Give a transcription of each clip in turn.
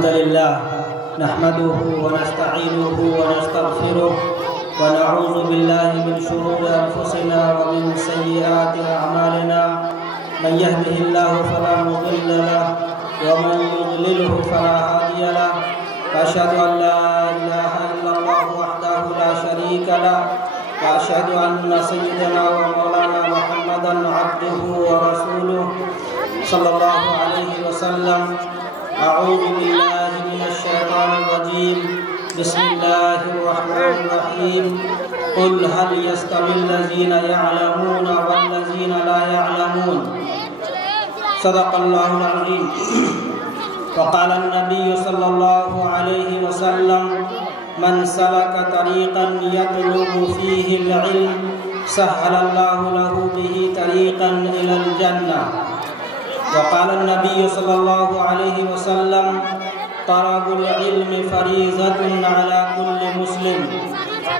الحمد لله نحمده ونستعينه ونستغفره ونعوذ بالله من شرور أنفسنا ومن سيئات أعمالنا من يهده الله فلا مضل له ومن يضلله فلا هادي له وأشهد أن لا إله إلا الله وحده لا شريك له وأشهد أن سيدنا ومولانا محمدا عبده ورسوله صلى الله عليه وسلم. أعوذ بالله من الشيطان الرجيم. بسم الله الرحمن الرحيم. قل هل يستوي الذين يعلمون والذين لا يعلمون. صدق الله العظيم. وقال النبي صلى الله عليه وسلم من سلك طريقا يطلب فيه العلم سهل الله له به طريقا إلى الجنة. وقال النبي صلى الله عليه وسلم طلب العلم فریضۃ على كل مسلم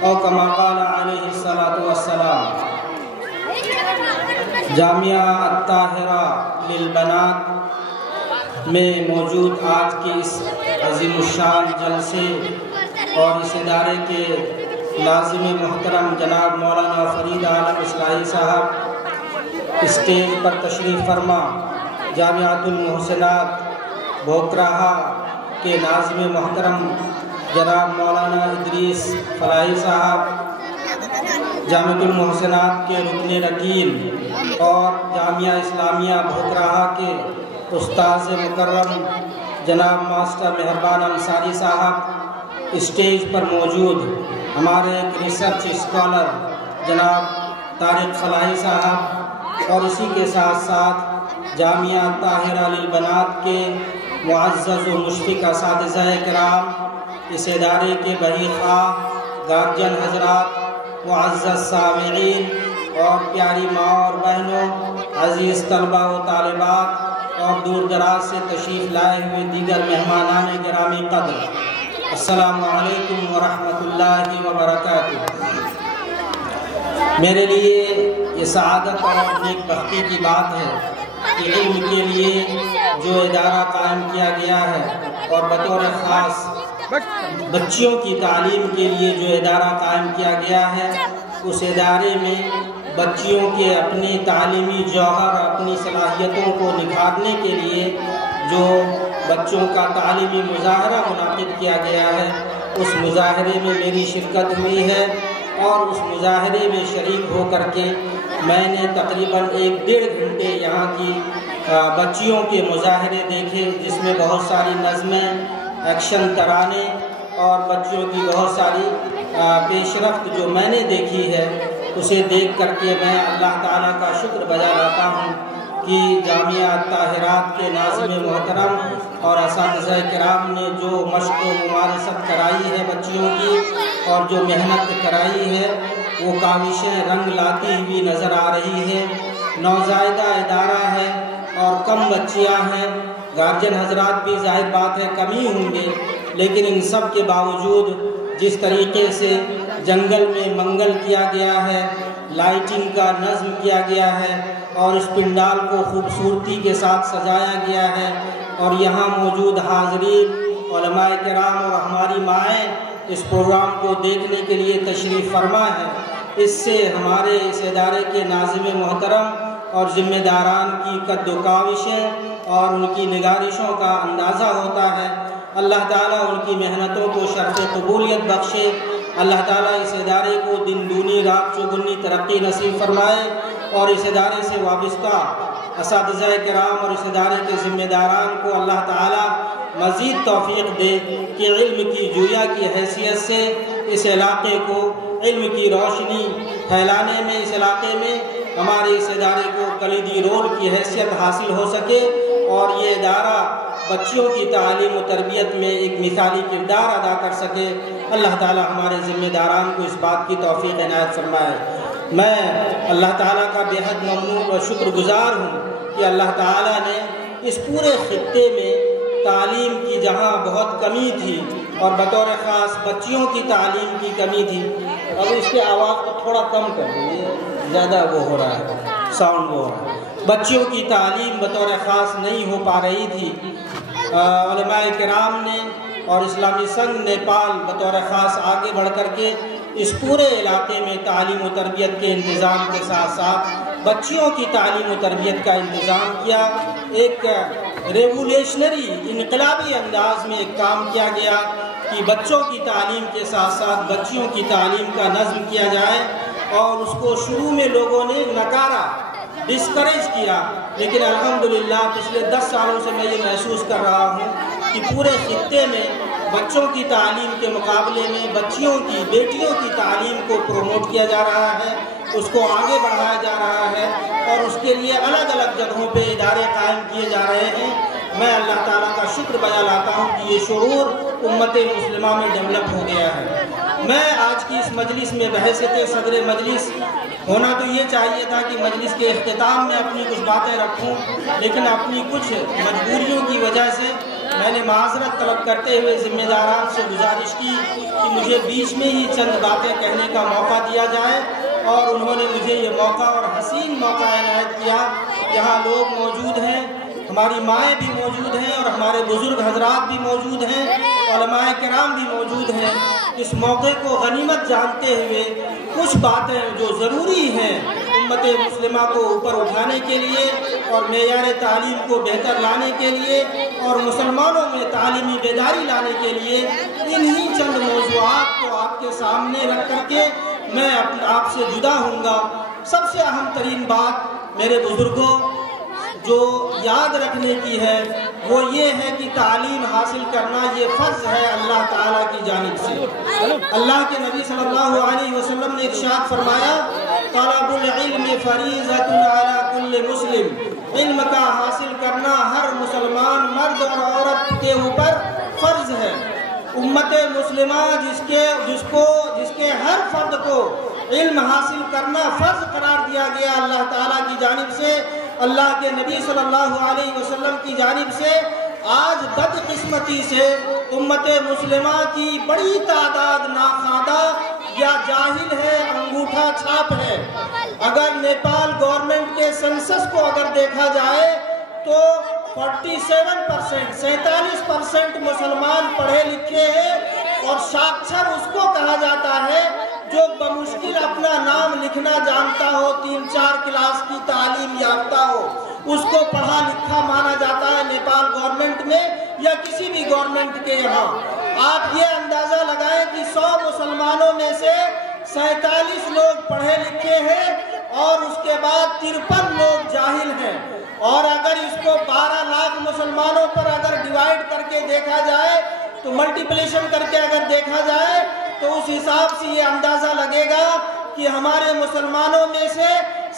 او كما قال علیہ الصلاۃ والسلام. جامعہ الطاہرہ للبنات میں موجود آج کے اس عظیم الشان جلسے اور اس ادارے کے لازم محترم جناب مولانا فرید عالم اصلاحی صاحب اسٹیج پر تشریف فرما، جامعۃ المحسنات بھوکراہا کے ناظم محترم جناب مولانا ادریس فلاحی صاحب، جامعۃ المحسنات کے رکن رکین اور جامعہ اسلامیہ بھوکراہا کے استاذ مکرم جناب ماسٹر مہربان انصاری صاحب، اسٹیج پر موجود ہمارے ایک ریسرچ اسکالر جناب طارق فلاحی صاحب، اور اسی کے ساتھ ساتھ جامعہ طاہرہ للبنات کے معزز و مشفق اساتذہ کرام، اس ادارے کے بہی خواہ گارجین حضرات، معزز سامعین اور پیاری ماں اور بہنوں، عزیز طلبہ و طالبات اور دور دراز سے تشریف لائے ہوئے دیگر مہمانان گرامی قدر، السلام علیکم ورحمۃ اللہ وبرکاتہ. میرے لیے یہ سعادت اور نیک بختی کی بات ہے کہ علم کے لیے جو ادارہ قائم کیا گیا ہے اور بطور خاص بچیوں کی تعلیم کے لیے جو ادارہ قائم کیا گیا ہے، اس ادارے میں بچیوں کے اپنی تعلیمی جوہر، اپنی صلاحیتوں کو نکھارنے کے لیے جو بچوں کا تعلیمی مظاہرہ منعقد کیا گیا ہے، اس مظاہرے میں میری شرکت ہوئی ہے اور اس مظاہرے میں شریک ہو کر کے میں نے تقریباً 1-1.5 گھنٹے یہاں کی بچیوں کے مظاہرے دیکھے، جس میں بہت ساری نظمیں، ایکشن ترانے اور بچیوں کی بہت ساری پیش رفت جو میں نے دیکھی ہے، اسے دیکھ کر کے میں اللہ تعالیٰ کا شکر بجا لاتا ہوں کہ جامعہ طاہرات کے ناظم محترم اور اساتذہ کرام نے جو مشق و ممارست کرائی ہے بچیوں کی اور جو محنت کرائی ہے، وہ کاوشیں رنگ لاتی ہوئی نظر آ رہی ہے. نوزائیدہ ادارہ ہے اور کم بچیاں ہیں، گارجین حضرات بھی ظاہر بات ہے کم ہی ہوں گے، لیکن ان سب کے باوجود جس طریقے سے جنگل میں منگل کیا گیا ہے، لائٹنگ کا نظم کیا گیا ہے اور اس پنڈال کو خوبصورتی کے ساتھ سجایا گیا ہے، اور یہاں موجود حاضرین علماء کرام اور ہماری مائیں اس پروگرام کو دیکھنے کے لیے تشریف فرما ہے، اس سے ہمارے اس ادارے کے ناظم محترم اور ذمہ داران کی قد و کاوشیں اور ان کی نگارشوں کا اندازہ ہوتا ہے. اللہ تعالیٰ ان کی محنتوں کو شرف قبولیت بخشے. اللہ تعالیٰ اس ادارے کو دن دونی رات چوگنی ترقی نصیب فرمائے، اور اس ادارے سے وابستہ اساتذہ کرام اور اس ادارے کے ذمہ داران کو اللہ تعالیٰ مزید توفیق دے کہ علم کی جویا کی حیثیت سے اس علاقے کو علم کی روشنی پھیلانے میں، اس علاقے میں ہمارے اس ادارے کو کلیدی رول کی حیثیت حاصل ہو سکے، اور یہ ادارہ بچیوں کی تعلیم و تربیت میں ایک مثالی کردار ادا کر سکے. اللہ تعالیٰ ہمارے ذمہ داران کو اس بات کی توفیق عنایت فرمائے. میں اللہ تعالیٰ کا بے حد ممنون و شکر گزار ہوں کہ اللہ تعالیٰ نے اس پورے خطے میں تعلیم کی جہاں بہت کمی تھی اور بطور خاص بچیوں کی تعلیم کی کمی تھی. اب اس کے آواز کو تھوڑا کم کر دیجیے، زیادہ وہ ہو رہا ہے، ساؤنڈ وہ ہو رہا ہے. بچیوں کی تعلیم بطور خاص نہیں ہو پا رہی تھی، علماء کرام نے اور اسلامی سنگ نیپال بطور خاص آگے بڑھ کر کے اس پورے علاقے میں تعلیم و تربیت کے انتظام کے ساتھ ساتھ بچیوں کی تعلیم و تربیت کا انتظام کیا۔ ایک ریولیشنری انقلابی انداز میں ایک کام کیا گیا کہ بچوں کی تعلیم کے ساتھ ساتھ بچیوں کی تعلیم کا نظم کیا جائے، اور اس کو شروع میں لوگوں نے نکارا، ڈسکریج کیا، لیکن الحمدللہ پچھلے 10 سالوں سے میں یہ محسوس کر رہا ہوں کہ پورے خطے میں بچوں کی تعلیم کے مقابلے میں بچیوں کی، بیٹیوں کی تعلیم کو پروموٹ کیا جا رہا ہے، اس کو آگے بڑھایا جا رہا ہے، اور اس کے لیے الگ الگ جگہوں پہ ادارے قائم کیے جا رہے ہیں۔ میں اللہ تعالیٰ کا شکر بیان لاتا ہوں کہ یہ شعور امت مسلمہ میں ڈیولپ ہو گیا ہے۔ میں آج کی اس مجلس میں بحیثیت صدر مجلس ہونا تو یہ چاہیے تھا کہ مجلس کے اختتام میں اپنی کچھ باتیں رکھوں، لیکن اپنی کچھ مجبوریوں کی وجہ سے میں نے معذرت طلب کرتے ہوئے ذمہ داران سے گزارش کی کہ مجھے بیچ میں ہی چند باتیں کہنے کا موقع دیا جائے، اور انہوں نے مجھے یہ موقع اور حسین موقع عنایت کیا۔ یہاں لوگ موجود ہیں، ہماری مائیں بھی موجود ہیں اور ہمارے بزرگ حضرات بھی موجود ہیں، علماء کرام بھی موجود ہیں۔ اس موقع کو غنیمت جانتے ہوئے کچھ باتیں جو ضروری ہیں امت مسلمہ کو اوپر اٹھانے کے لیے اور معیار تعلیم کو بہتر لانے کے لیے اور مسلمانوں میں تعلیمی بیداری لانے کے لیے، انہی چند موضوعات کو آپ کے سامنے رکھ کر کے میں آپ سے جدا ہوں گا۔ سب سے اہم ترین بات میرے بزرگوں جو یاد رکھنے کی ہے وہ یہ ہے کہ تعلیم حاصل کرنا یہ فرض ہے اللہ تعالیٰ کی جانب سے۔ اللہ کے نبی صلی اللہ علیہ وسلم نے ارشاد فرمایا، طلب العلم فریضۃ علی کل مسلم، علم کا حاصل کرنا ہر مسلمان مرد اور عورت کے اوپر فرض ہے۔ امت مسلمہ جس کے ہر فرد کو علم حاصل کرنا فرض قرار دیا گیا اللہ تعالیٰ کی جانب سے، اللہ کے نبی صلی اللہ علیہ وسلم کی جانب سے، آج بدقسمتی سے امت مسلمہ کی بڑی تعداد ناخواندہ یا جاہل ہے، انگوٹھا چھاپ ہے۔ اگر نیپال گورنمنٹ کے سنسس کو اگر دیکھا جائے تو 47% مسلمان پڑھے لکھے ہیں، اور ساکشر اس کو کہا جاتا ہے جو بمشکل اپنا نام لکھنا جانتا ہو، 3-4 کلاس کی تعلیم یافتہ ہو، اس کو پڑھا لکھا مانا جاتا ہے نیپال گورنمنٹ میں یا کسی بھی گورنمنٹ کے یہاں۔ آپ یہ اندازہ لگائیں کہ 100 مسلمانوں میں سے 47 لوگ پڑھے لکھے ہیں اور اس کے بعد 53 لوگ جاہل ہیں، اور اگر اس کو 12 لاکھ مسلمانوں پر اگر ڈیوائیڈ کر کے دیکھا جائے تو ملٹیپلیشن کر کے اگر دیکھا جائے تو اس حساب سے یہ اندازہ لگے گا کہ ہمارے مسلمانوں میں سے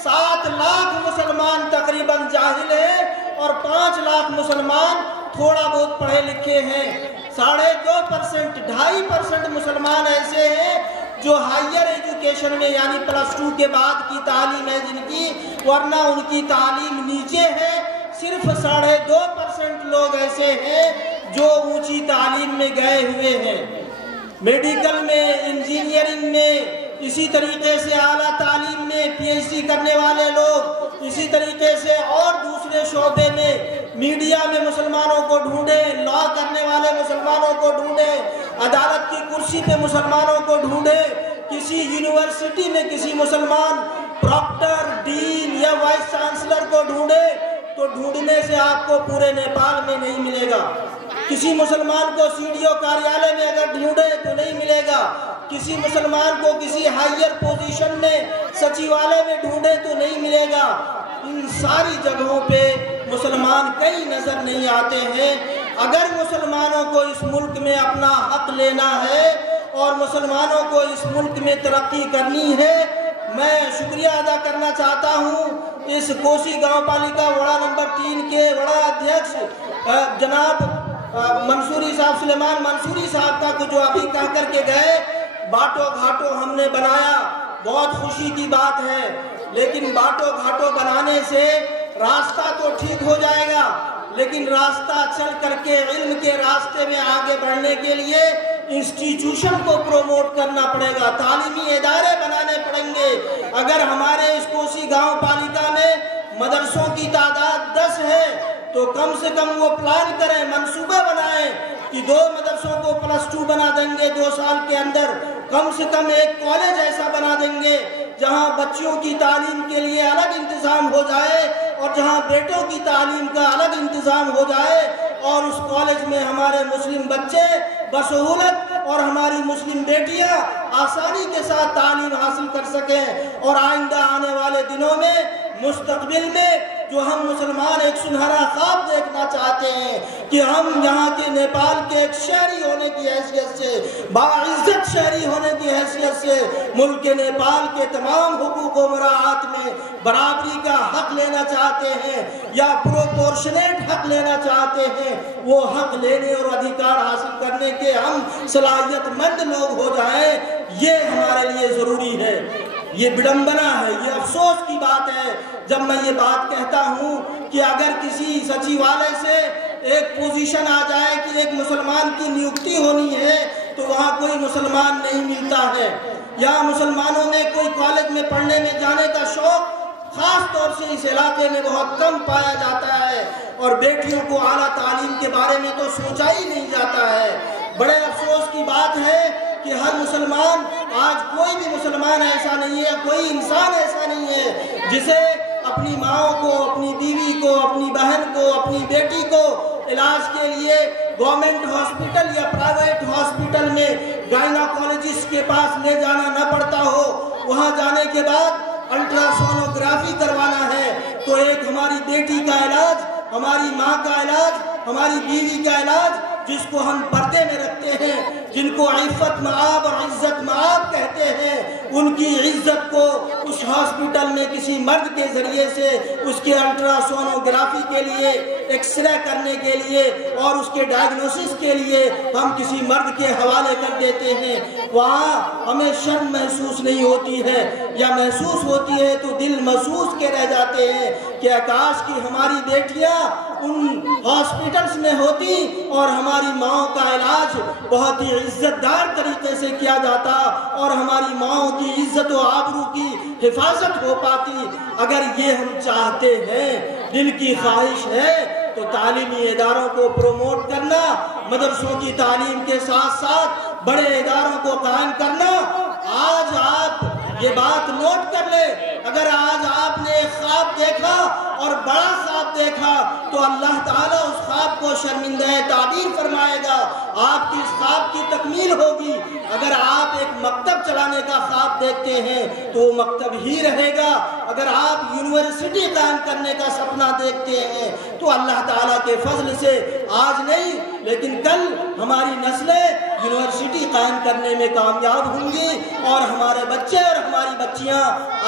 7 لاکھ مسلمان تقریباً جاہل ہیں اور 5 لاکھ مسلمان تھوڑا بہت پڑھے لکھے ہیں۔ 2.5% 2.5% مسلمان ایسے ہیں جو ہائیر ایجوکیشن میں یعنی +2 کے بعد کی تعلیم ہے جن کی، ورنہ ان کی تعلیم نیچے ہے۔ صرف 2.5% لوگ ایسے ہیں جو اونچی تعلیم میں گئے ہوئے ہیں، میڈیکل میں، انجینئرنگ میں، اسی طریقے سے اعلیٰ تعلیم میں PhD کرنے والے لوگ، اسی طریقے سے اور دوسرے شعبے میں، میڈیا میں مسلمانوں کو ڈھونڈیں، لا کرنے والے مسلمانوں کو ڈھونڈیں، عدالت کی کرسی پہ مسلمانوں کو ڈھونڈیں، کسی یونیورسٹی میں کسی مسلمان پروکٹر، ڈین یا وائس چانسلر کو ڈھونڈیں تو ڈھونڈنے سے آپ کو پورے نیپال میں نہیں ملے گا۔ کسی مسلمان کو CDO کاریالے میں اگر ڈھونڈے تو نہیں ملے گا، کسی مسلمان کو کسی ہائیر پوزیشن میں سچیوالے میں ڈھونڈے تو نہیں ملے گا۔ ان ساری جگہوں پہ مسلمان کئی نظر نہیں آتے ہیں۔ اگر مسلمانوں کو اس ملک میں اپنا حق لینا ہے اور مسلمانوں کو اس ملک میں ترقی کرنی ہے، میں شکریہ ادا کرنا چاہتا ہوں اس کوسی گاؤں پالیکا وڑا نمبر 3 کے وڑا ادھیکش جناب منصوری صاحب، سلیمان منصوری صاحب کا، جو ابھی کہہ کر کے گئے باٹو گھاٹو ہم نے بنایا، بہت خوشی کی بات ہے، لیکن باٹو گھاٹو بنانے سے راستہ تو ٹھیک ہو جائے گا، لیکن راستہ چل کر کے علم کے راستے میں آگے بڑھنے کے لیے انسٹیٹیوشن کو پروموٹ کرنا پڑے گا، تعلیمی ادارے بنانے پڑیں گے۔ اگر ہمارے اس کوسی گاؤں پالیکا میں مدرسوں کی تعداد 10 ہے تو کم سے کم وہ پلان کریں، منصوبہ بنائیں کہ 2 مدرسوں کو +2 بنا دیں گے 2 سال کے اندر، کم سے کم ایک کالج ایسا بنا دیں گے جہاں بچیوں کی تعلیم کے لیے الگ انتظام ہو جائے اور جہاں بیٹوں کی تعلیم کا الگ انتظام ہو جائے، اور اس کالج میں ہمارے مسلم بچے بسہولت اور ہماری مسلم بیٹیاں آسانی کے ساتھ تعلیم حاصل کر سکیں، اور آئندہ آنے والے دنوں میں مستقبل میں جو ہم مسلمان ایک سنہرا خواب دیکھنا چاہتے ہیں کہ ہم یہاں کے نیپال کے ایک شہری ہونے کی حیثیت سے، باعزت شہری ہونے کی حیثیت سے ملک نیپال کے تمام حقوق و مراعات میں برابری کا حق لینا چاہتے ہیں یا پروپورشنیٹ حق لینا چاہتے ہیں، وہ حق لینے اور ادھیکار حاصل کرنے کے ہم صلاحیت مند لوگ ہو جائیں، یہ ہمارے لیے ضروری ہے۔ یہ بڑمبنا ہے، یہ افسوس کی بات ہے جب میں یہ بات کہتا ہوں کہ اگر کسی سچیوالے سے ایک پوزیشن آ جائے کہ ایک مسلمان کی نیوکتی ہونی ہے تو وہاں کوئی مسلمان نہیں ملتا ہے، یا مسلمانوں میں کوئی کالج میں پڑھنے میں جانے کا شوق خاص طور سے اس علاقے میں بہت کم پایا جاتا ہے، اور بیٹیوں کو اعلیٰ تعلیم کے بارے میں تو سوچا ہی نہیں جاتا ہے۔ بڑے افسوس کی بات ہے کہ ہر مسلمان، آج کوئی بھی مسلمان ایسا نہیں ہے، کوئی انسان ایسا نہیں ہے جسے اپنی ماں کو، اپنی بیوی کو، اپنی بہن کو، اپنی بیٹی کو علاج کے لیے گورنمنٹ ہاسپٹل یا پرائیویٹ ہاسپٹل میں گائناکولوجسٹ کے پاس لے جانا نہ پڑتا ہو۔ وہاں جانے کے بعد الٹرا سونوگرافی کروانا ہے تو ایک ہماری بیٹی کا علاج، ہماری ماں کا علاج، ہماری بیوی کا علاج، جس کو ہم پردے میں رکھتے ہیں، جن کو عفت مآب اور عزت مآب کہتے ہیں، ان کی عزت کو اس ہاسپٹل میں کسی مرد کے ذریعے سے اس کے الٹرا سونوگرافی کے لیے، ایکس رے کرنے کے لیے اور اس کے ڈائگنوسس کے لیے ہم کسی مرد کے حوالے کر دیتے ہیں۔ وہاں ہمیں شرم محسوس نہیں ہوتی ہے، یا محسوس ہوتی ہے تو دل محسوس کے رہ جاتے ہیں کہ کاش کی ہماری بیٹیاں ان ہاسپٹلز میں ہوتی اور ہماری ماں کا علاج بہت ہی عزت دار طریقے سے کیا جاتا اور ہماری ماں کی عزت و آبرو کی حفاظت ہو پاتی۔ اگر یہ ہم چاہتے ہیں، دل کی خواہش ہے، تو تعلیمی اداروں کو پروموٹ کرنا، مدرسوں کی تعلیم کے ساتھ ساتھ بڑے اداروں کو قائم کرنا۔ آج آپ یہ بات نوٹ کر لیں، اگر آج آپ نے ایک خواب دیکھا اور بڑا خواب دیکھا تو اللہ تعالیٰ اس خواب کو شرمندہ تعبیر فرمائے گا، آپ کی اس خواب کی تکمیل ہوگی۔ اگر آپ ایک مکتب چلانے کا خواب دیکھتے ہیں تو وہ مکتب ہی رہے گا، اگر آپ یونیورسٹی قائم کرنے کا سپنا دیکھتے ہیں تو اللہ تعالیٰ کے فضل سے آج نہیں لیکن کل ہماری نسلیں یونیورسٹی قائم کرنے میں کامیاب ہوں گی، اور ہمارے بچے اور ہماری بچیاں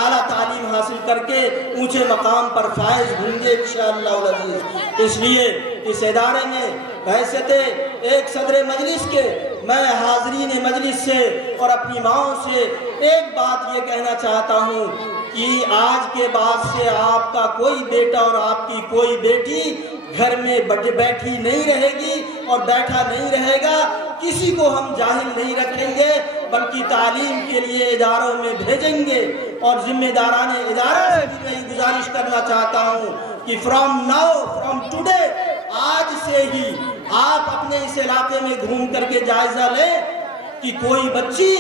اعلیٰ تعلیم حاصل کر کے اونچے مقام پر فائز ہوں گے انشاءاللہ العزیز۔ اس لیے اس ادارے میں بحیثیت ایک صدر مجلس کے میں حاضرین مجلس سے اور اپنی ماؤں سے ایک بات یہ کہنا چاہتا ہوں کہ آج کے بعد سے آپ کا کوئی بیٹا اور آپ کی کوئی بیٹی گھر میں بیٹھی نہیں رہے گی اور بیٹھا نہیں رہے گا۔ کسی کو ہم جاہل نہیں رکھیں گے بلکہ تعلیم کے لیے اداروں میں بھیجیں گے، اور ذمہ داران ادارہ سے بھی میں گزارش کرنا چاہتا ہوں کہ فرام ٹوڈے، آج سے ہی آپ اپنے اس علاقے میں گھوم کر کے جائزہ لیں کہ کوئی بچی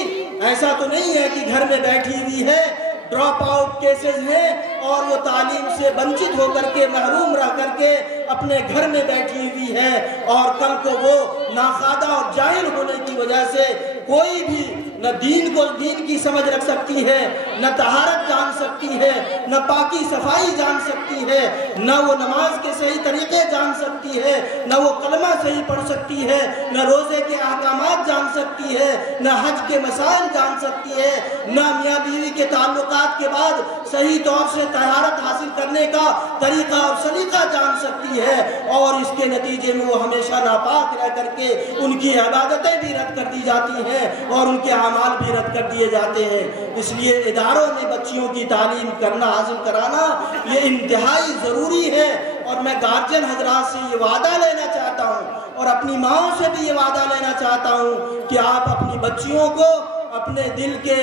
ایسا تو نہیں ہے کہ گھر میں بیٹھی ہوئی ہے، ڈراپ آؤٹ کیسز ہیں اور وہ تعلیم سے ونچت ہو کر کے محروم رہ کر کے اپنے گھر میں بیٹھی ہوئی ہے، اور کل کو وہ ناخوادہ اور جاہل ہونے کی وجہ سے کوئی بھی نہ دین کی سمجھ رکھ سکتی ہے، نہ طہارت جان سکتی ہے، نہ پاکی صفائی جان سکتی ہے، نہ وہ نماز کے صحیح طریقے جان سکتی ہے، نہ وہ کلمہ صحیح پڑھ سکتی ہے، نہ روزے کے احکامات جان سکتی ہے، نہ حج کے مسائل جان سکتی ہے، نہ میاں بیوی کے تعلقات کے بعد صحیح طور سے طہارت حاصل کرنے کا طریقہ اور سلیقہ جان سکتی ہے، اور اس کے نتیجے میں وہ ہمیشہ ناپاک رہ کر کے ان کی عبادتیں بھی رد کر دی جاتی ہیں اور ان کے اعمال بھی رد کر دیے جاتے ہیں۔ اس لیے اداروں میں بچیوں کی تعلیم کرنا، حاصل کرانا یہ انتہائی ضروری ہے، اور میں گارجین حضرات سے یہ وعدہ لینا چاہتا ہوں اور اپنی ماؤں سے بھی یہ وعدہ لینا چاہتا ہوں کہ آپ اپنی بچیوں کو، اپنے دل کے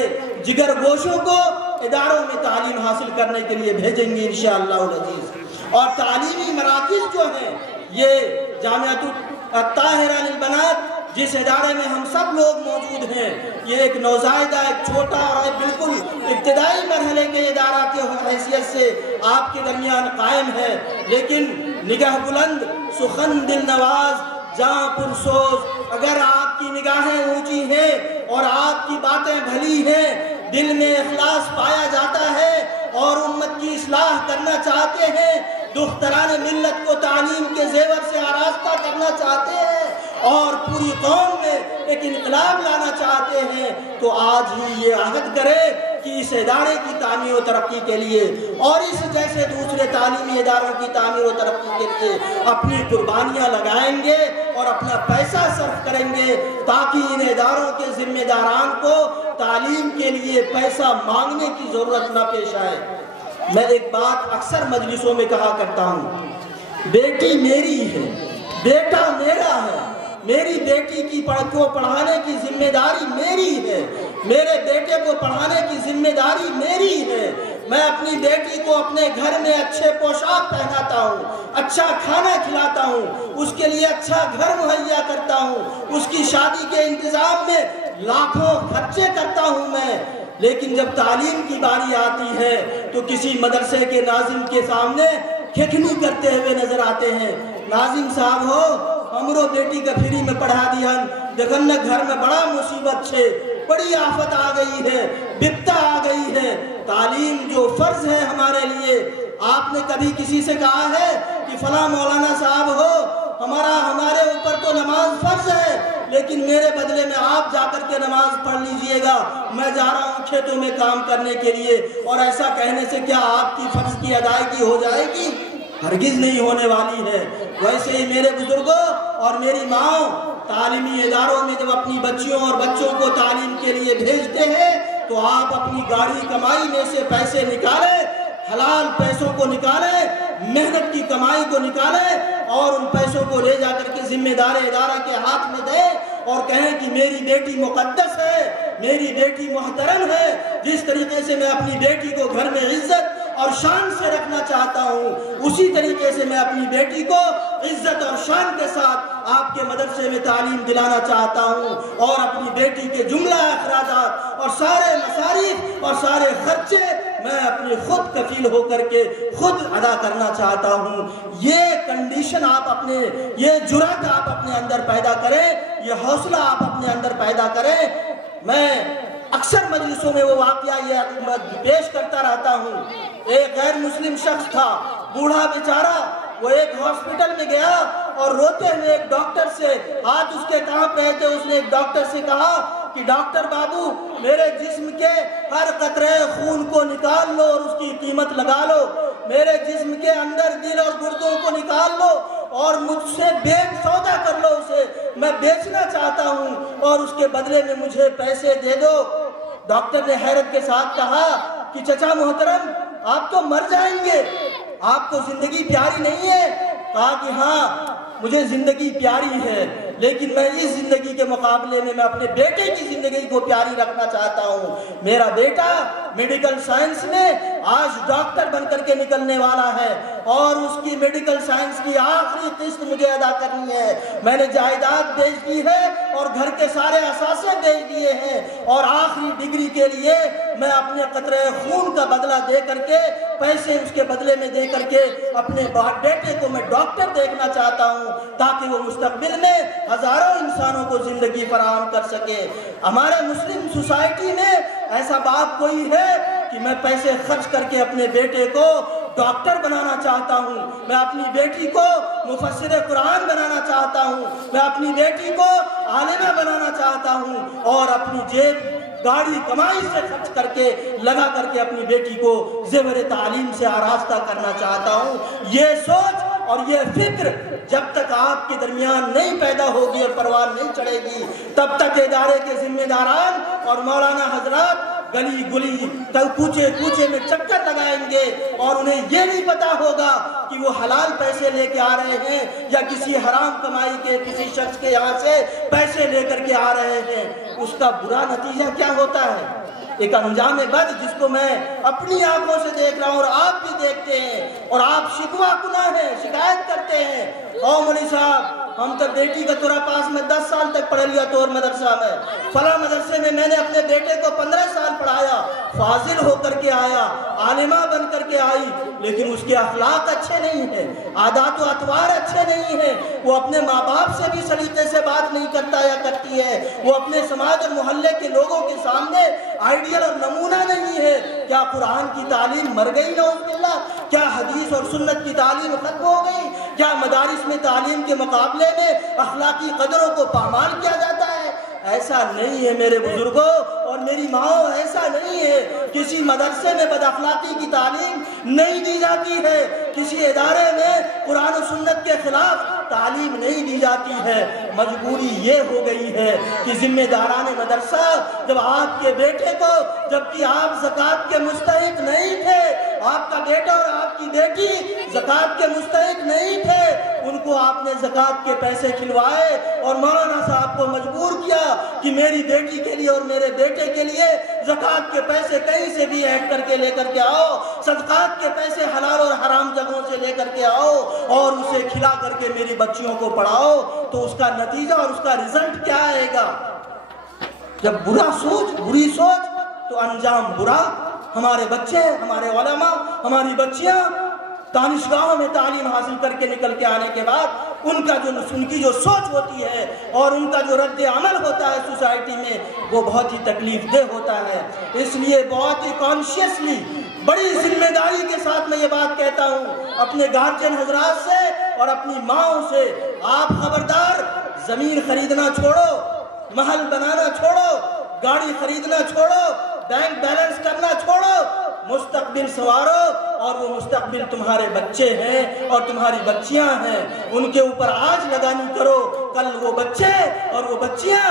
جگر گوشوں کو اداروں میں تعلیم حاصل کرنے کے لیے بھیجیں گے انشاءاللہ العزیز۔ اور تعلیمی مراکز جو ہیں، یہ جامعۃ الطاہرہ للبنات جس ادارے میں ہم سب لوگ موجود ہیں، یہ ایک نوزائیدہ، ایک چھوٹا اور ایک بالکل ابتدائی مرحلے کے ادارہ کی حیثیت سے آپ کے درمیان قائم ہے، لیکن نگاہ بلند، سخن دل نواز، جاں پرسوز، اگر آپ کی نگاہیں اونچی ہیں اور آپ کی باتیں بھلی ہیں، دل میں اخلاص پایا جاتا ہے اور امت کی اصلاح کرنا چاہتے ہیں، دختران ملت کو تعلیم کے زیور سے آراستہ کرنا چاہتے ہیں اور پوری قوم میں ایک انقلاب لانا چاہتے ہیں، تو آج ہی یہ عہد کرے کہ اس ادارے کی تعمیر و ترقی کے لیے اور اس جیسے دوسرے تعلیمی اداروں کی تعمیر و ترقی کے لیے اپنی قربانیاں لگائیں گے اور اپنا پیسہ صرف کریں گے، تاکہ ان اداروں کے ذمہ داران کو تعلیم کے لیے پیسہ مانگنے کی ضرورت نہ پیش آئے۔ میں ایک بات اکثر مجلسوں میں کہا کرتا ہوں، بیٹی میری ہے، بیٹا میرا ہے، میری بیٹی کو پڑھانے کی ذمہ داری میری ہے، میرے بیٹے کو پڑھانے کی ذمہ داری میری ہے، میں اپنی بیٹی کو اپنے گھر میں اچھے پوشاک پہناتا ہوں، اچھا کھانا کھلاتا ہوں، اس کے لیے اچھا گھر مہیا کرتا ہوں، اس کی شادی کے انتظام میں لاکھوں خرچے کرتا ہوں میں، لیکن جب تعلیم کی باری آتی ہے تو کسی مدرسے کے ناظم کے سامنے کھکھنی کرتے ہوئے نظر آتے ہیں، ناظم صاحب ہو ہمرو بیٹی کا فری میں پڑھا دیا، دیکھن گھر میں بڑا مصیبت چھے، بڑی آفت آ گئی ہے، بپتا آ گئی ہے، تعلیم جو فرض ہے ہمارے لیے، آپ نے کبھی کسی سے کہا ہے کہ فلاں مولانا صاحب ہو ہمارے اوپر تو نماز فرض ہے، لیکن میرے بدلے میں آپ جا کر کے نماز پڑھ لیجئے گا، میں جا رہا ہوں کھیتوں میں کام کرنے کے لیے، اور ایسا کہنے سے کیا آپ کی فرض کی ادائیگی ہو جائے گی؟ ہرگز نہیں ہونے والی ہے۔ ویسے ہی میرے بزرگوں اور میری ماں تعلیمی اداروں میں جب اپنی بچیوں اور بچوں کو تعلیم کے لیے بھیجتے ہیں تو آپ اپنی گاڑی کمائی میں سے پیسے نکالیں، حلال پیسوں کو نکالیں، محنت کی کمائی کو نکالیں اور ان پیسوں کو لے جا کر کے ذمہ دار ادارہ کے ہاتھ میں دیں اور کہیں کہ میری بیٹی مقدس ہے، میری بیٹی محترم ہے، جس طریقے سے میں اپنی بیٹی کو گھر میں عزت اور شان سے رکھنا چاہتا ہوں، اسی طریقے سے میں اپنی بیٹی کو عزت اور شان کے ساتھ آپ کے مدرسے میں تعلیم دلانا چاہتا ہوں اور اپنی بیٹی کے جملہ اخراجات اور سارے مصارف اور سارے خرچے میں اپنی خود کفیل ہو کر کے خود ادا کرنا چاہتا ہوں۔ یہ کنڈیشن آپ اپنے، یہ جرأت آپ اپنے اندر پیدا کریں، یہ حوصلہ آپ اپنے اندر پیدا کریں۔ میں اکثر مجلسوں میں وہ واقعہ یہ پیش کرتا رہتا ہوں، ایک غیر مسلم شخص تھا، بوڑھا بیچارہ، وہ ایک ہاسپٹل میں گیا اور روتے ہوئے ایک ڈاکٹر سے، ہاتھ اس کے کانپ رہے تھے، اس نے ایک ڈاکٹر سے کہا کہ ڈاکٹر بابو میرے جسم کے ہر قطرے خون کو نکال لو اور اس کی قیمت لگا لو، میرے جسم کے اندر دل اور گردوں کو نکال لو اور مجھ سے سودا کر لو، اسے میں بیچنا چاہتا ہوں اور اس کے بدلے میں مجھے پیسے دے دو۔ ڈاکٹر نے حیرت کے ساتھ کہا کہ چچا محترم آپ تو مر جائیں گے، آپ کو زندگی پیاری نہیں ہے؟ کہا کہ ہاں مجھے زندگی پیاری ہے، لیکن میں اس زندگی کے مقابلے میں اپنے بیٹے کی زندگی کو پیاری رکھنا چاہتا ہوں۔ میرا بیٹا میڈیکل سائنس میں آج ڈاکٹر بن کر کے نکلنے والا ہے اور اس کی میڈیکل سائنس کی آخری قسط مجھے ادا کرنی ہے، میں نے جائیداد بیچ دی ہے اور گھر کے سارے اثاثے بیچ دیے ہیں اور آخری ڈگری کے لیے میں اپنے قطرے خون کا بدلہ دے کر کے، پیسے اس کے بدلے میں دے کر کے اپنے بیٹے کو میں ڈاکٹر دیکھنا چاہتا ہوں تاکہ وہ مستقبل میں ہزاروں انسانوں کو زندگی فراہم کر سکے۔ ہمارے مسلم سوسائٹی میں ایسا بات کوئی ہے کہ میں پیسے خرچ کر کے اپنے بیٹے کو ڈاکٹر بنانا چاہتا ہوں، میں اپنی بیٹی کو مفسر قرآن بنانا چاہتا ہوں، میں اپنی بیٹی کو عالمہ بنانا چاہتا ہوں اور اپنی جیب گاڑی کمائی سے خرچ کر کے لگا کر کے اپنی بیٹی کو زیور تعلیم سے آراستہ کرنا چاہتا ہوں۔ یہ سوچ اور یہ فکر جب تک آپ کے درمیان نہیں پیدا ہوگی اور پروان نہیں چڑھے گی، تب تک ادارے کے ذمہ داران اور مولانا حضرات گلی گلی کوچے کوچے میں چکر لگائیں گے اور انہیں یہ نہیں پتا ہوگا کہ وہ حلال پیسے لے کے آ رہے ہیں یا کسی حرام کمائی کے کسی شخص کے یہاں سے پیسے لے کر کے آ رہے ہیں۔ اس کا برا نتیجہ کیا ہوتا ہے؟ ایک انجام بد جس کو میں اپنی آنکھوں سے دیکھ رہا ہوں اور آپ بھی دیکھتے ہیں، اور آپ شکوہ کناں ہیں، شکایت کرتے ہیں، او مولوی صاحب ہم تو بیٹی کا تورا پاس میں 10 سال تک پڑھ لیا طور مدرسہ میں، فلاں مدرسے میں نے اپنے بیٹے کو 15 سال پڑھایا، فاضل ہو کر کے آیا، عالمہ بن کر کے آئی، لیکن اس کے اخلاق اچھے نہیں ہیں، عادات و اطوار اچھے نہیں ہیں، وہ اپنے ماں باپ سے بھی سلیقے سے بات نہیں کرتا یا کرتی ہے، وہ اپنے سماج اور محلے کے لوگوں کے سامنے آئیڈیل اور نمونہ نہیں ہے۔ کیا قرآن کی تعلیم مر گئی نعوذ باللہ؟ کیا حدیث اور سنت کی تعلیم ختم ہو گئی؟ کیا مدارس میں تعلیم کے مقابلے میں اخلاقی قدروں کو پامال کیا جاتا ہے؟ ایسا نہیں ہے میرے بزرگوں اور میری ماں، ایسا نہیں ہے۔ کسی مدرسے میں بد اخلاقی کی تعلیم نہیں دی جاتی ہے، کسی ادارے میں قرآن و سنت کے خلاف تعلیم نہیں دی جاتی ہے۔ مجبوری یہ ہو گئی ہے کہ ذمہ داران مدرسہ جب آپ کے بیٹے کو، جبکہ آپ زکوٰۃ کے مستحق نہیں تھے، آپ کا بیٹا اور آپ کی بیٹی زکوٰۃ کے مستحق نہیں تھے، ان کو آپ نے زکوٰۃ کے پیسے کھلوائے اور مولانا صاحب کو مجبور کیا کہ میری بیٹی کے لیے اور میرے بیٹے کے لیے زکوٰۃ کے پیسے کہیں سے بھی ایڈ کر کے لے کر کے آؤ، صدقات کے پیسے حلال اور حرام جگہوں سے لے کر کے آؤ اور اسے کھلا کر کے میری بچیوں کو پڑھاؤ۔ تو اس کا نتیجہ اور اس کا رزلٹ کیا آئے گا؟ جب بری سوچ تو انجام برا۔ ہمارے بچے، ہمارے علماء، ہماری بچیاں دانشگاہوں میں تعلیم حاصل کر کے نکل کے آنے کے بعد ان کی جو سوچ ہوتی ہے اور ان کا جو رد عمل ہوتا ہے سوسائٹی میں، وہ بہت ہی تکلیف دہ ہوتا ہے۔ اس لیے بہت ہی کانشیسلی، بڑی ذمہ داری کے ساتھ میں یہ بات کہتا ہوں اپنے گارجین حضرات سے اور اپنی ماؤں سے، آپ خبردار زمین خریدنا چھوڑو، محل بنانا چھوڑو، گاڑی خریدنا چھوڑو، بینک بیلنس کرنا چھوڑو، مستقبل سنوارو، اور وہ مستقبل تمہارے بچے ہیں اور تمہاری بچیاں ہیں، ان کے اوپر آج لگانی کرو، کل وہ بچے اور وہ بچیاں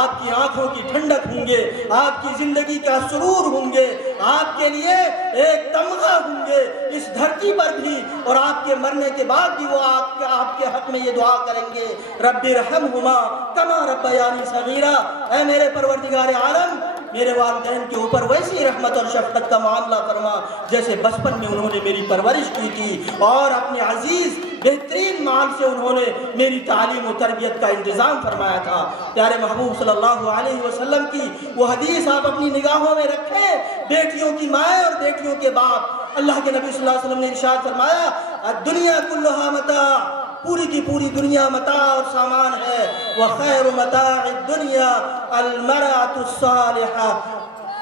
آپ کی آنکھوں کی ٹھنڈک ہوں گے، آپ کی زندگی کا سرور ہوں گے، آپ کے لیے ایک تمغہ ہوں گے اس دھرتی پر بھی، اور آپ کے مرنے کے بعد بھی وہ آپ کے حق میں یہ دعا کریں گے، رب ارحمہما کما ربیانی صغیرا، اے میرے پروردگار عالم میرے والدین کے اوپر ویسی رحمت اور شفقت کا معاملہ فرما جیسے بچپن میں انہوں نے میری پرورش کی تھی، اور اپنے عزیز بہترین مال سے انہوں نے میری تعلیم و تربیت کا انتظام فرمایا تھا۔ پیارے محبوب صلی اللہ علیہ وسلم کی وہ حدیث آپ اپنی نگاہوں میں رکھیں، بیٹیوں کی مائیں اور بیٹیوں کے باپ۔ اللہ کے نبی صلی اللہ علیہ وسلم نے ارشاد فرمایا، الدنیا کلھا متاع، پوری کی پوری دنیا متاع اور سامان ہے، وخیر متاع الدنیا المرأة الصالحہ،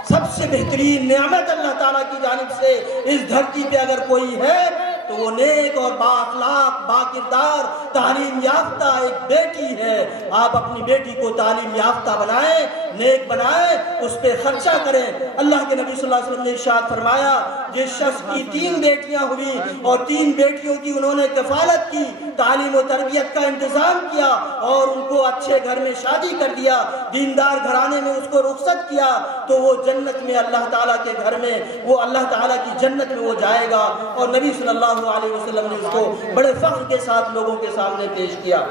سب سے بہترین نعمت اللہ تعالیٰ کی جانب سے اس دھرتی پہ اگر کوئی ہے تو وہ نیک اور با اخلاق، با کردار، تعلیم یافتہ ایک بیٹی ہے۔ آپ اپنی بیٹی کو تعلیم یافتہ بنائیں، نیک بنائیں، اس پہ خرچہ کریں۔ اللہ کے نبی صلی اللہ علیہ وسلم نے ارشاد فرمایا، جس شخص کی 3 بیٹیاں ہوئی اور 3 بیٹیوں کی انہوں نے کفالت کی، تعلیم و تربیت کا انتظام کیا اور ان کو اچھے گھر میں شادی کر دیا، دیندار گھرانے میں اس کو رخصت کیا، تو وہ جنت میں اللہ تعالیٰ کے گھر میں، وہ اللہ تعالیٰ کی جنت میں وہ جائے گا۔ اور نبی صلی اللہ علیہ وسلم نے اس کو بڑے فخر کے ساتھ لوگوں کے سامنے پیش کیا۔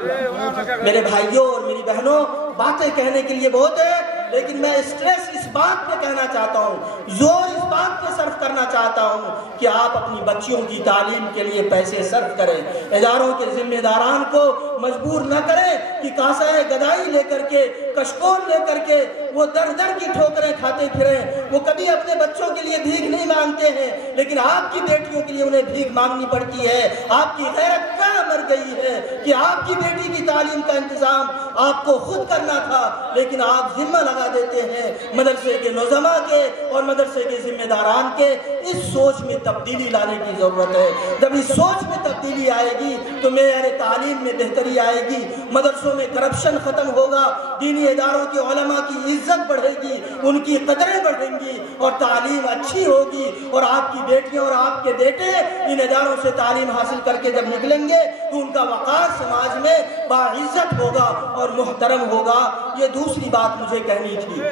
میرے بھائیوں اور میری بہنوں، باتیں کہنے کے لیے بہت ہے، لیکن میں اسٹریس اس بات پہ کہنا چاہتا ہوں، زور اس بات پہ صرف کرنا چاہتا ہوں کہ آپ اپنی بچیوں کی تعلیم کے لیے پیسے صرف کریں۔ اداروں کے ذمہ داران کو مجبور نہ کریں کہ کاسہ گدائی لے کر کے، کشکول لے کر کے وہ در در کی ٹھوکریں کھاتے پھریں۔ وہ کبھی اپنے بچوں کے لیے بھیک نہیں مانگتے ہیں، لیکن آپ کی بیٹیوں کے لیے انہیں بھیک مانگنی پڑتی ہے۔ آپ کی غیرت کہاں مر گئی ہے کہ آپ کی بیٹی کی تعلیم کا انتظام آپ کو خود کرنا تھا، لیکن آپ ذمہ لگا دیتے ہیں مدرسے کے نظماء کے اور مدرسے کے ذمہ داران کے۔ اس سوچ میں تبدیلی لانے کی ضرورت ہے۔ جب اس سوچ میں تبدیلی آئے گی تو معیار تعلیم میں بہتری آئے گی، مدرسوں میں کرپشن ختم ہوگا، دینی اداروں کے علماء کی عزت بڑھے گی، ان کی قدریں بڑھیں گی اور تعلیم اچھی ہوگی، اور آپ کی بیٹیاں اور آپ کے بیٹے ان اداروں سے تعلیم حاصل کر کے جب نکلیں گے تو ان کا وقار سماج میں باعزت ہوگا اور محترم ہوگا۔ یہ دوسری بات مجھے کہنی تھی۔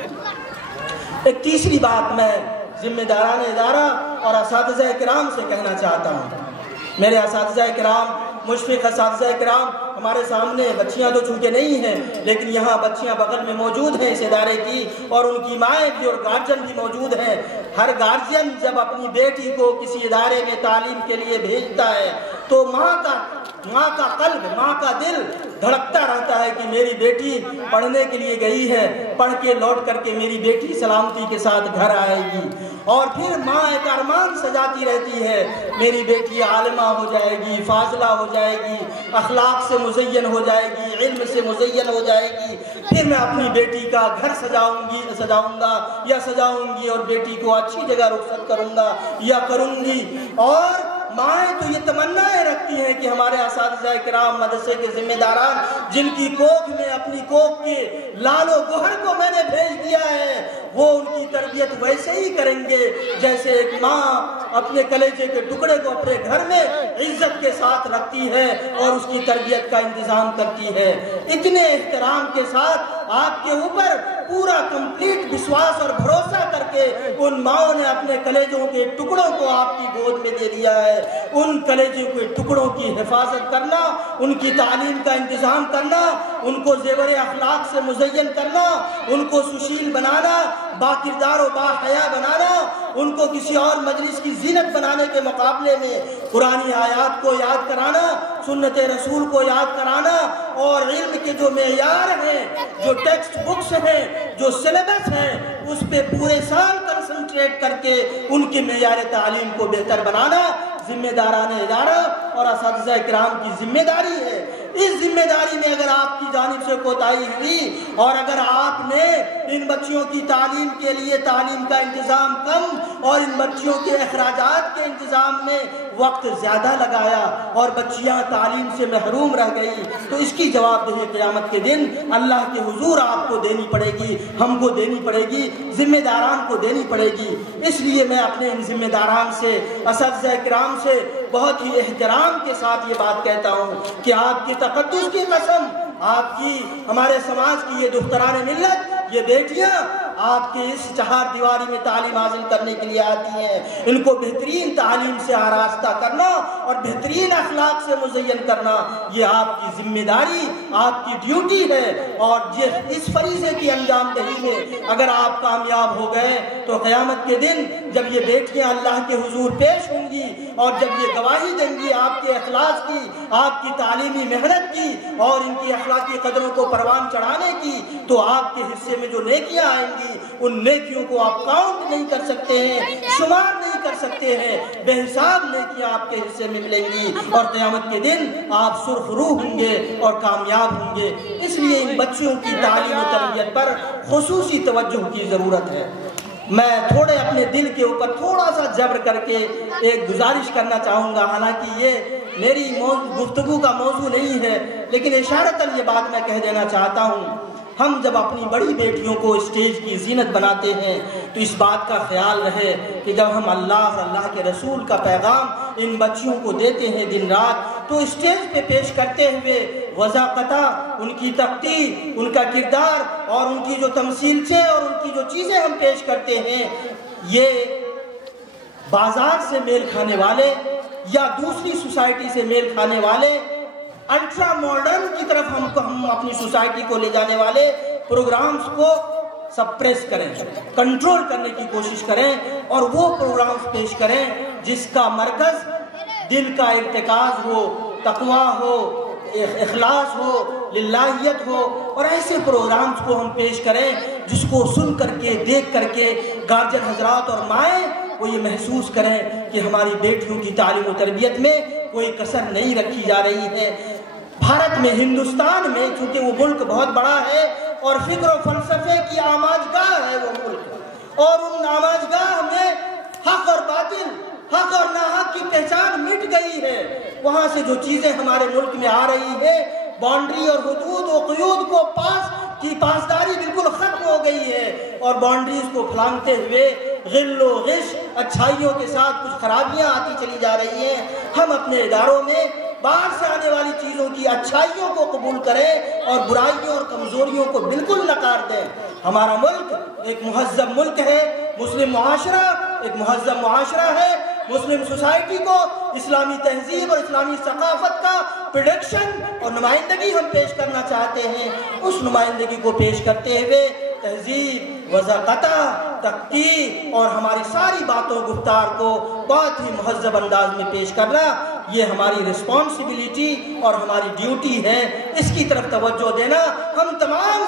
ایک تیسری بات میں ذمہ داران ادارہ اور اساتذہ کرام سے کہنا چاہتا ہوں. میرے اساتذہ کرام، مشفق اساتذہ کرام، ہمارے سامنے بچیاں تو چونکہ نہیں ہیں، لیکن یہاں بچیاں بغل میں موجود ہیں اس ادارے کی، اور ان کی مائیں بھی اور گارجین بھی موجود ہیں. ہر گارجین جب اپنی بیٹی کو کسی ادارے میں تعلیم کے لیے بھیجتا ہے تو ماں کا قلب، ماں کا دل دھڑکتا رہتا ہے کہ میری بیٹی پڑھنے کے لیے گئی ہے، پڑھ کے لوٹ کر کے میری بیٹی سلامتی کے ساتھ گھر آئے گی. اور پھر ماں ایک ارمان سجاتی رہتی ہے، میری بیٹی عالمہ ہو جائے گی، فاضلہ ہو جائے گی، اخلاق سے مزین ہو جائے گی، علم سے مزین ہو جائے گی، پھر میں اپنی بیٹی کا گھر سجاؤں گی اور بیٹی کو اچھی جگہ رخصت کروں گا یا کروں گی. اور مائیں تو یہ تمنائیں رکھتی ہیں کہ ہمارے اساتذہ کرام، مدرسے کے ذمہ داران، جن کی کوکھ میں اپنی کوکھ کے لال و گوہر کو میں نے بھیج دیا ہے، وہ ان کی تربیت ویسے ہی کریں گے جیسے ایک ماں اپنے کلیجے کے ٹکڑے کو اپنے گھر میں عزت کے ساتھ رکھتی ہے اور اس کی تربیت کا انتظام کرتی ہے. اتنے احترام کے ساتھ آپ کے اوپر پورا کمپلیٹ وشواس اور بھروسہ کر کے ان ماؤں نے اپنے کلیجوں کے ٹکڑوں کو آپ کی گود میں دے دیا ہے. ان کلیجوں کے ٹکڑوں کی حفاظت کرنا، ان کی تعلیم کا انتظام کرنا، ان کو زیور اخلاق سے مزین کرنا، ان کو سشیل بنانا، با کردار و با حیا بنانا، ان کو کسی اور مجلس کی زینت بنانے کے مقابلے میں قرآنی آیات کو یاد کرانا، سنت رسول کو یاد کرانا، اور علم کے جو معیار ہیں، جو ٹیکسٹ بکس ہیں، جو سلیبس ہیں، اس پہ پورے سال کنسنٹریٹ کر کے ان کے معیار تعلیم کو بہتر بنانا ذمہ داران ادارہ اور اساتذہ کرام کی ذمہ داری ہے. اس ذمہ داری میں اگر آپ کی جانب سے کوتاہی ہوئی اور اگر آپ نے ان بچیوں کی تعلیم کے لیے تعلیم کا انتظام کم اور ان بچیوں کے اخراجات کے انتظام میں وقت زیادہ لگایا اور بچیاں تعلیم سے محروم رہ گئی، تو اس کی جواب دہی قیامت کے دن اللہ کے حضور آپ کو دینی پڑے گی، ہم کو دینی پڑے گی، ذمہ داران کو دینی پڑے گی. اس لیے میں اپنے ان ذمہ داران سے، اساتذہ کرام سے بہت ہی احترام کے ساتھ یہ بات کہتا ہوں کہ آپ کی تقدس کی قسم، آپ کی، ہمارے سماج کی یہ دختران ملت، یہ بیٹیاں آپ کے اس چہار دیواری میں تعلیم حاصل کرنے کے لیے آتی ہیں. ان کو بہترین تعلیم سے آراستہ کرنا اور بہترین اخلاق سے مزین کرنا یہ آپ کی ذمہ داری، آپ کی ڈیوٹی ہے. اور اس فریضے کی انجام دہی میں اگر آپ کامیاب ہو گئے تو قیامت کے دن جب یہ بیٹیاں اللہ کے حضور پیش ہوں گی اور جب یہ گواہی دیں گی آپ کے اخلاص کی، آپ کی تعلیمی محنت کی اور ان کی اخلاقی قدروں کو پروان چڑھانے کی، تو آپ کے حصے میں جو نیکیاں آئیں گی ان نیکیوں کو آپ کاؤنٹ نہیں کر سکتے ہیں، شمار نہیں کر سکتے ہیں. بے حساب نیکیاں آپ کے حصے میں ملیں گی اور قیامت کے دن آپ سرخ روح ہوں گے اور کامیاب ہوں گے. اس لیے ان بچوں کی تعلیم و تربیت پر خصوصی توجہ کی ضرورت ہے. میں تھوڑے اپنے دل کے اوپر تھوڑا سا جبر کر کے ایک گزارش کرنا چاہوں گا، حالانکہ یہ میری گفتگو کا موضوع نہیں ہے، لیکن اشارتاً یہ بات میں کہہ دینا چاہتا ہوں. ہم جب اپنی بڑی بیٹیوں کو اسٹیج کی زینت بناتے ہیں تو اس بات کا خیال رہے کہ جب ہم اللہ اور اللہ کے رسول کا پیغام ان بچیوں کو دیتے ہیں دن رات، تو اسٹیج پہ پیش کرتے ہوئے وضاقتہ ان کی تقدیر، ان کا کردار اور ان کی جو تمثیلچے اور ان کی جو چیزیں ہم پیش کرتے ہیں، یہ بازار سے میل کھانے والے یا دوسری سوسائٹی سے میل کھانے والے، الٹرا ماڈرن کی طرف ہم اپنی سوسائٹی کو لے جانے والے پروگرامز کو سپریس کریں، کنٹرول کرنے کی کوشش کریں اور وہ پروگرامز پیش کریں جس کا مرکز دل کا ارتکاز ہو، تقویٰ ہو، اخلاص ہو، للہیت ہو. اور ایسے پروگرامز کو ہم پیش کریں جس کو سن کر کے، دیکھ کر کے گارجن حضرات اور مائیں وہ یہ محسوس کریں کہ ہماری بیٹیوں کی تعلیم و تربیت میں کوئی کسر نہیں رکھی جا رہی ہے. بھارت میں، ہندوستان میں، چونکہ وہ ملک بہت بڑا ہے اور فکر و فلسفے کی آماجگاہ ہے وہ ملک، اور ان آماجگاہ میں حق اور باطل، حق اور ناحق کی پہچان مٹ گئی ہے. وہاں سے جو چیزیں ہمارے ملک میں آ رہی ہے، باؤنڈری اور حدود و قیود کو پاسداری بالکل ختم ہو گئی ہے اور باؤنڈریز کو پھلانگتے ہوئے غل و غش، اچھائیوں کے ساتھ کچھ خرابیاں آتی چلی جا رہی ہیں. ہم اپنے اداروں میں باہر سے آنے والی چیزوں کی اچھائیوں کو قبول کریں اور برائیوں اور کمزوریوں کو بالکل نکار دیں. ہمارا ملک ایک مہذب ملک ہے، مسلم معاشرہ ایک مہذب معاشرہ ہے۔ مسلم سوسائٹی کو اسلامی تہذیب اور اسلامی ثقافت کا پروڈکشن اور نمائندگی ہم پیش کرنا چاہتے ہیں۔ اس نمائندگی کو پیش کرتے ہوئے تہذیب، وضاقتہ، تقدیر اور ہماری ساری باتوں گفتار کو بہت ہی مہذب انداز میں پیش کرنا، یہ ہماری رسپانسبلٹی اور ہماری ڈیوٹی ہے۔ اس کی طرف توجہ دینا ہم تمام